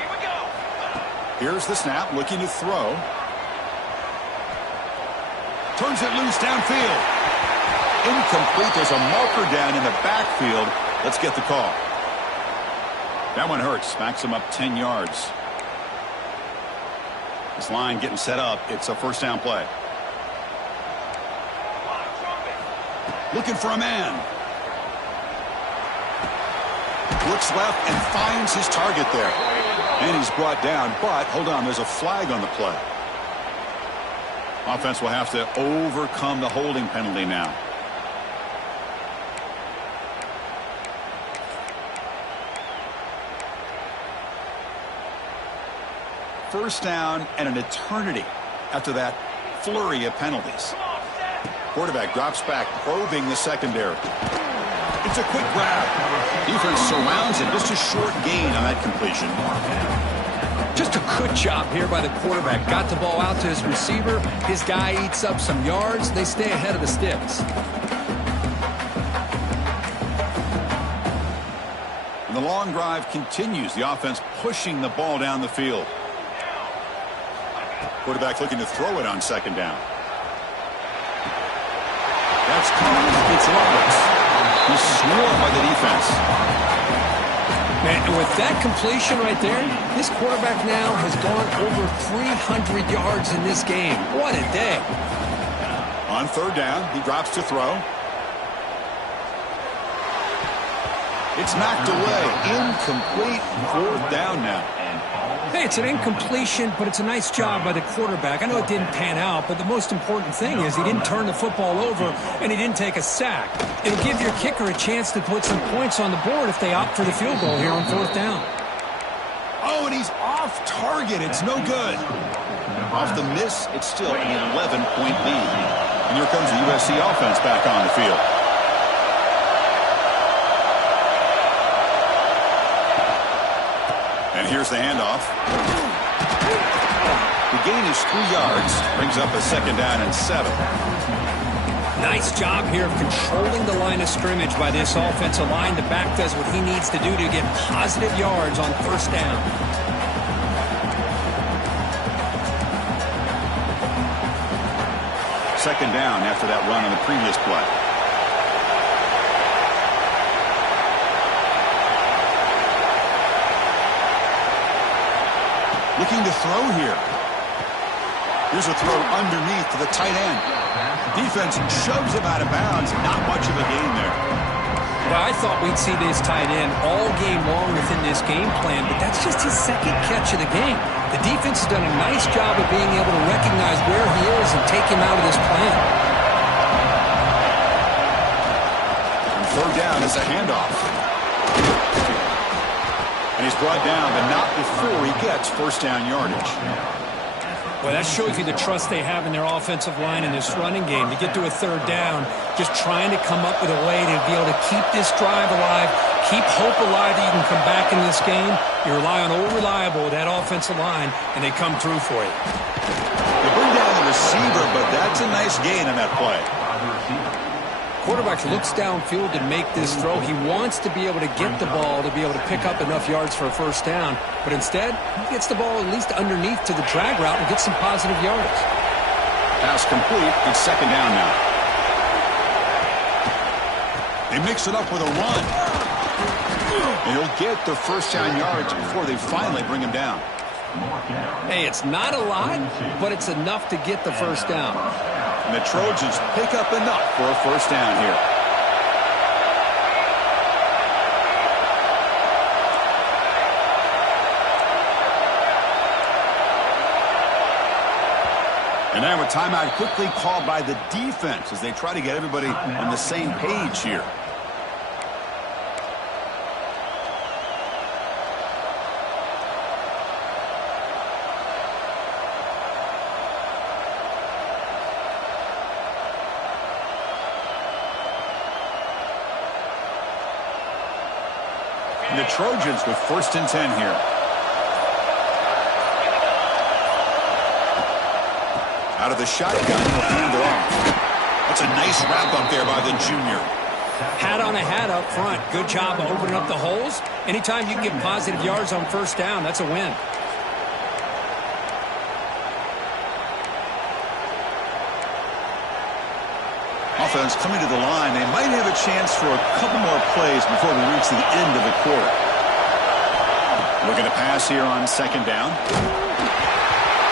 Here's the snap, looking to throw. Turns it loose downfield. Incomplete. There's a marker down in the backfield. Let's get the call. That one hurts. Backs him up 10 yards. This line getting set up. It's a first down play. Looking for a man. Looks left and finds his target there. And he's brought down, but hold on, there's a flag on the play. Offense will have to overcome the holding penalty now. First down and an eternity after that flurry of penalties. Quarterback drops back, probing the secondary. It's a quick grab. Defense surrounds it. Just a short gain on that completion. Just a good job here by the quarterback. Got the ball out to his receiver. His guy eats up some yards. They stay ahead of the sticks. And the long drive continues. The offense pushing the ball down the field. Quarterback looking to throw it on 2nd down. That's caught. It's Roberts. He's swarmed by the defense. Man, and with that completion right there, this quarterback now has gone over 300 yards in this game. What a day. On 3rd down, he drops to throw. It's knocked away. Incomplete. 4th down now. Hey, it's an incompletion, but it's a nice job by the quarterback. I know it didn't pan out, but the most important thing is he didn't turn the football over and he didn't take a sack. It'll give your kicker a chance to put some points on the board if they opt for the field goal here on 4th down. Oh, and he's off target. It's no good. Off the miss, it's still an 11-point lead. And here comes the USC offense back on the field. And here's the handoff. The gain is 3 yards. Brings up a 2nd down and 7. Nice job here of controlling the line of scrimmage by this offensive line. The back does what he needs to do to get positive yards on 1st down. Second down after that run on the previous play. Looking to throw here. Here's a throw underneath to the tight end. Defense shoves him out of bounds. Not much of a gain there. Well, I thought we'd see this tight end all game long within this game plan, but that's just his second catch of the game. The defense has done a nice job of being able to recognize where he is and take him out of this plan. And third down is a handoff. And he's brought down, but not before he gets first down yardage. Well, that shows you the trust they have in their offensive line in this running game. To get to a third down, just trying to come up with a way to be able to keep this drive alive, keep hope alive that you can come back in this game. You rely on old reliable, that offensive line, and they come through for you. They bring down the receiver, but that's a nice gain on that play. Quarterback looks downfield to make this throw. He wants to be able to get the ball to be able to pick up enough yards for a first down. But instead, he gets the ball at least underneath to the drag route and gets some positive yards. Pass complete. It's second down now. They mix it up with a run. And he'll get the first down yards before they finally bring him down. Hey, it's not a lot, but it's enough to get the first down. And the Trojans pick up enough for a first down here. And now a timeout quickly called by the defense as they try to get everybody on the same page here. And the Trojans with first and 10 here. Out of the shotgun, he'll hand it off. That's a nice wrap up there by the junior. Hat on a hat up front. Good job of opening up the holes. Anytime you can get positive yards on first down, that's a win. Offense coming to the line. They might have a chance for a couple more plays before we reach the end of the quarter. Looking to pass here on second down.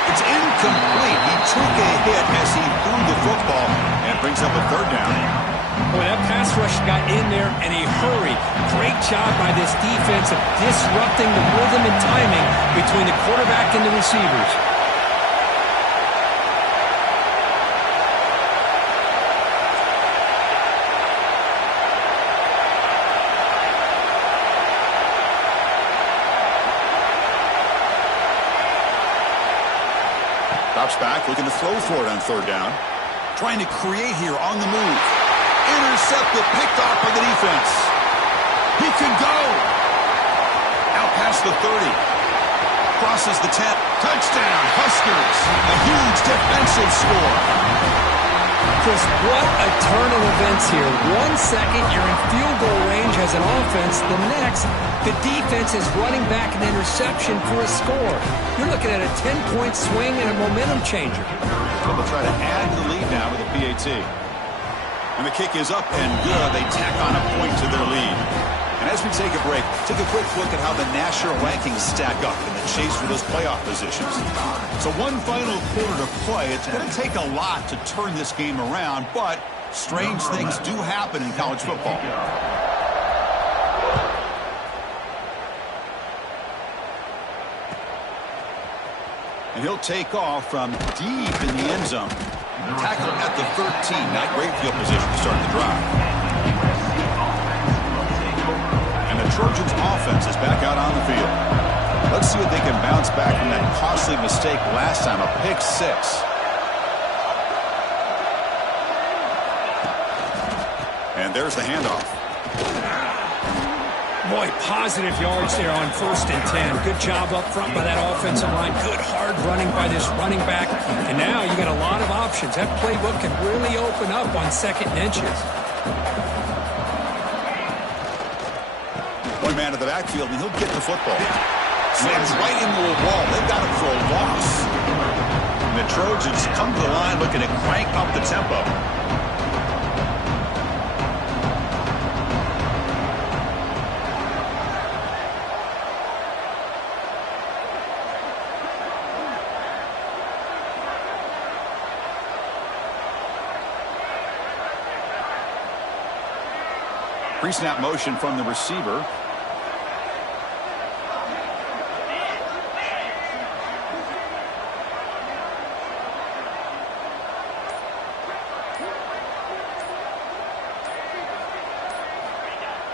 It's incomplete. He took a hit as he threw the football and brings up a third down. Boy, that pass rush got in there in a hurry. Great job by this defense of disrupting the rhythm and timing between the quarterback and the receivers. Drops back, looking to throw for it on third down. Trying to create here on the move. Intercepted, picked off by the defense. He can go. Out past the 30. Crosses the 10. Touchdown, Huskers. A huge defensive score. Chris, what a turn of events here. 1 second, you're in field goal range as an offense. The next, the defense is running back an interception for a score. You're looking at a 10-point swing and a momentum changer. So they'll try to add to the lead now with a PAT. And the kick is up and good. They tack on a point to their lead. And as we take a break, take a quick look at how the national rankings stack up in the chase for those playoff positions. So one final quarter to play. It's going to take a lot to turn this game around, but strange things do happen in college football. And he'll take off from deep in the end zone. Tackle at the 13. Not great field position to start the drive. And the Trojans offense is back out on the field. Let's see if they can bounce back from that costly mistake last time, a pick six. And there's the handoff. Boy, positive yards there on first and 10. Good job up front by that offensive line. Good hard running by this running back. And now you got a lot of options. That playbook can really open up on second and inches. One man to the backfield, and he'll get the football. Slams right into a wall. They've got him for a loss. And the Trojans come to the line looking to crank up the tempo. Pre-snap motion from the receiver.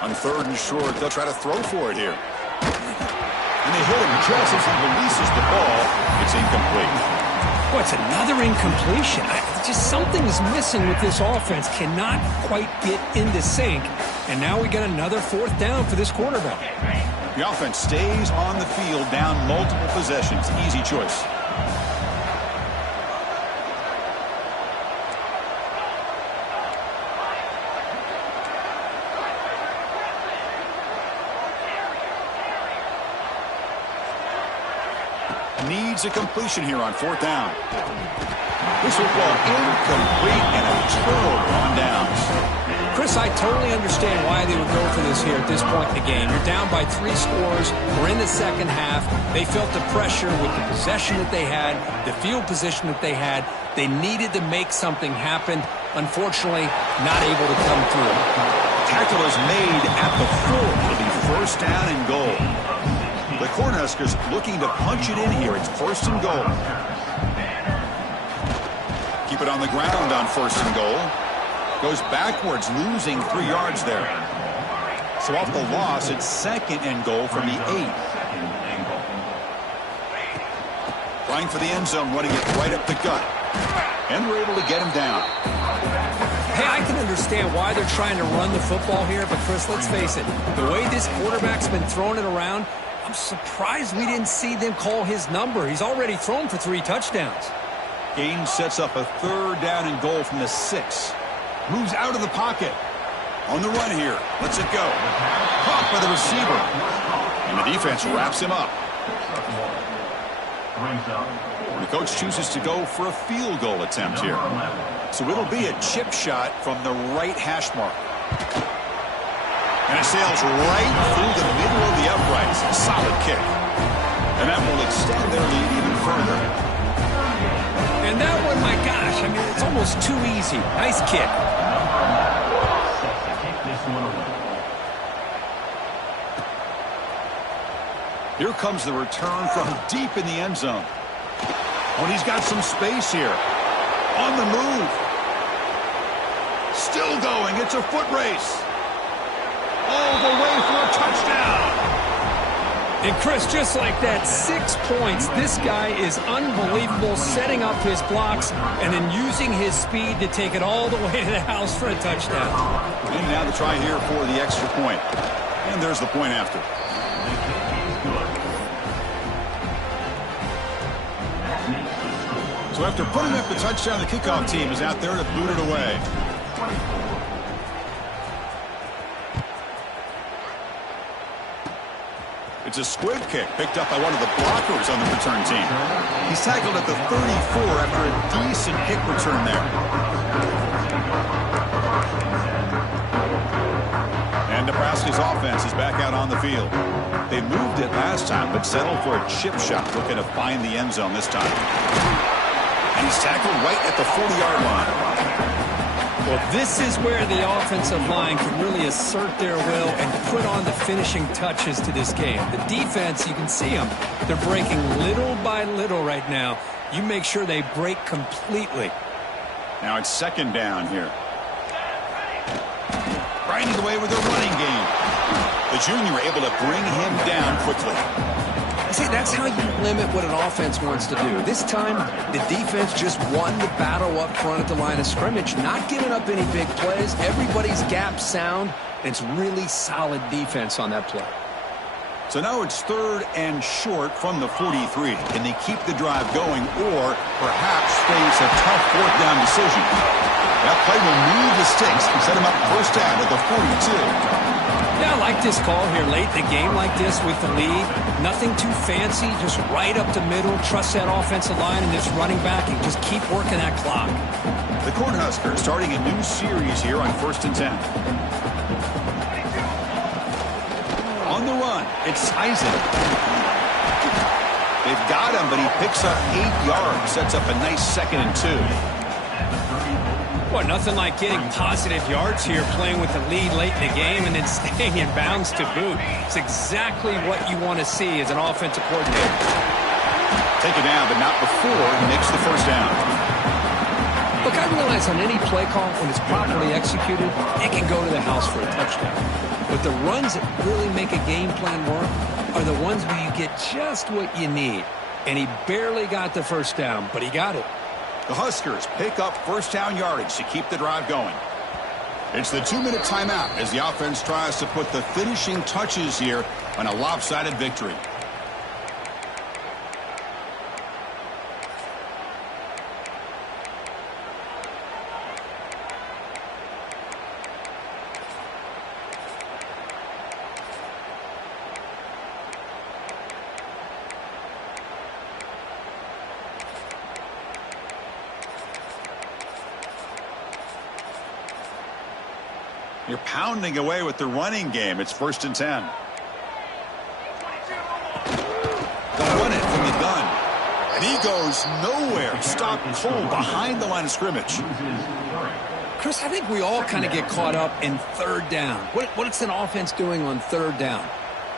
On 3rd and short, they'll try to throw for it here. And they hit him just as he releases the ball. It's incomplete. What's another incompletion? Just something's missing with this offense. Cannot quite get into sync. And now we got another 4th down for this quarterback. The offense stays on the field, down multiple possessions. Easy choice. Needs a completion here on 4th down. This will go incomplete and a turnover on downs. Chris, I totally understand why they would go for this here at this point in the game. You're down by 3 scores. We're in the second half. They felt the pressure with the possession that they had, the field position that they had. They needed to make something happen. Unfortunately, not able to come through. Tackle is made at the 4. It'll be 1st down and goal. The Cornhuskers looking to punch it in here. It's 1st and goal. Keep it on the ground on 1st and goal. Goes backwards, losing 3 yards there. So off the loss, it's 2nd and goal from the 8. Trying for the end zone, running it right up the gut. And we're able to get him down. Hey, I can understand why they're trying to run the football here, but Chris, let's face it. The way this quarterback's been throwing it around, I'm surprised we didn't see them call his number. He's already thrown for 3 touchdowns. Gaines sets up a 3rd down and goal from the 6. Moves out of the pocket. On the run here. Lets it go. Caught by the receiver. And the defense wraps him up. The coach chooses to go for a field goal attempt here. So it'll be a chip shot from the right hash mark. And it sails right through the middle of the uprights. Solid kick. And that will extend their lead even further. And that one, my gosh, I mean, it's almost too easy. Nice kick. Here comes the return from deep in the end zone. Oh, and he's got some space here. On the move. Still going. It's a foot race. All the way for a touchdown. And Chris, just like that, 6 points. This guy is unbelievable, setting up his blocks and then using his speed to take it all the way to the house for a touchdown. And now the try here for the extra point. And there's the point after. So after putting up the touchdown, the kickoff team is out there to boot it away. It's a squib kick picked up by one of the blockers on the return team. He's tackled at the 34 after a decent kick return there. And Nebraska's offense is back out on the field. They moved it last time, but settled for a chip shot, looking to find the end zone this time. And he's tackled right at the 40-yard line. Well, this is where the offensive line can really assert their will and put on the finishing touches to this game. The defense, you can see them. They're breaking little by little right now. You make sure they break completely. Now it's 2nd down here. Grinding away with a running game. The junior able to bring him down quickly. See, that's how you limit what an offense wants to do. This time, the defense just won the battle up front at the line of scrimmage, not giving up any big plays. Everybody's gap sound. It's really solid defense on that play. So now it's 3rd and short from the 43. Can they keep the drive going or perhaps face a tough 4th down decision? That play will move the sticks and set him up 1st down at the 42. Yeah, I like this call here late in the game like this with the lead. Nothing too fancy, just right up the middle. Trust that offensive line and this running back and just keep working that clock. The Cornhuskers starting a new series here on 1st and 10. On the run, it's Eisen. They've got him, but he picks up 8 yards. Sets up a nice 2nd and 2. Well, nothing like getting positive yards here, playing with the lead late in the game, and then staying in bounds to boot. It's exactly what you want to see as an offensive coordinator. Take it down, but not before he makes the first down. Look, I realize on any play call, when it's properly executed, it can go to the house for a touchdown. But the runs that really make a game plan work are the ones where you get just what you need. And he barely got the first down, but he got it. The Huskers pick up first down yardage to keep the drive going. It's the 2-minute timeout as the offense tries to put the finishing touches here on a lopsided victory. You're pounding away with the running game. It's 1st and 10. They'll run it from the gun. And he goes nowhere. Stop cold behind the line of scrimmage. Chris, I think we all kind of get caught up in third down. What's an offense doing on third down?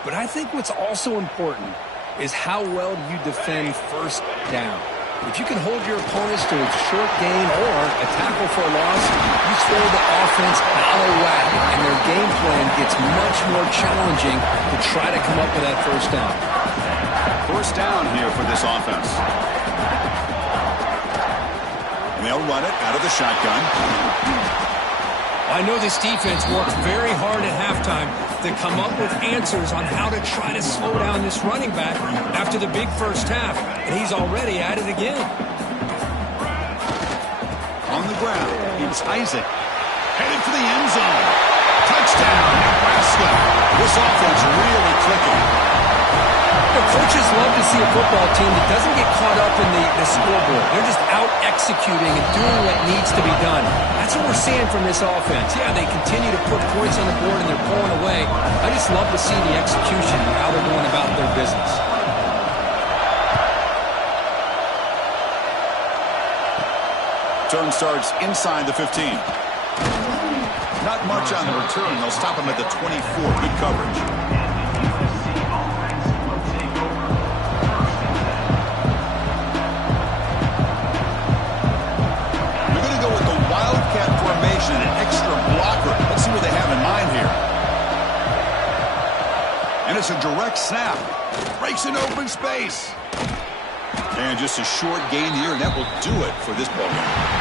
But I think what's also important is how well do you defend first down. If you can hold your opponents to a short gain or a tackle for a loss, you throw the offense out of whack, and their game plan gets much more challenging to try to come up with that first down. First down here for this offense. And they'll run it out of the shotgun. I know this defense worked very hard at halftime to come up with answers on how to try to slow down this running back after the big first half, and he's already at it again. On the ground, it's Isaac. Headed for the end zone. Touchdown, Nebraska. This offense really clicking. The coaches love to see a football team that doesn't get caught up in the scoreboard. They're just out executing and doing what needs to be done. That's what we're seeing from this offense. Yeah, they continue to put points on the board and they're pulling away. I just love to see the execution and how they're going about their business. Turn starts inside the 15. Not much on the return. They'll stop him at the 24. Good coverage. An extra blocker. Let's see what they have in mind here. And it's a direct snap. Breaks an open space. And just a short gain here, and that will do it for this ball game.